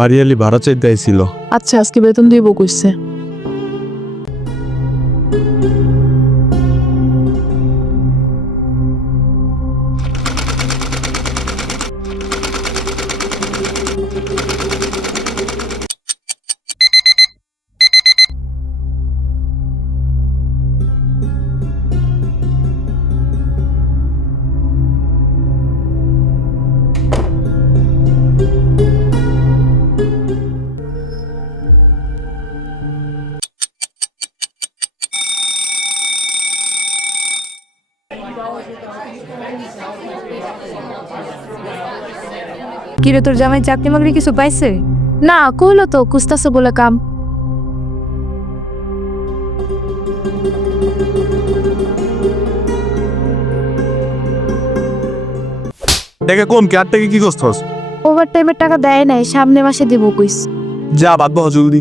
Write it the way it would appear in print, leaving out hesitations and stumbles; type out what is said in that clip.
বাড়িয়ালি ভাড়া চাইতে আইছিল। আচ্ছা, আজকে বেতন দিব কইছে। কিরে তোর জামাই চাকরি মাকরি কিছু পাইছে? না, কইলো তো কুস্তাছে বলে কাম। টাকা কম কি? আর টাকা কি করছস? ওভার টাইমের টাকা দেয় নাই, সামনে মাসে দিব কইস। যা বাদ বহ জলদি।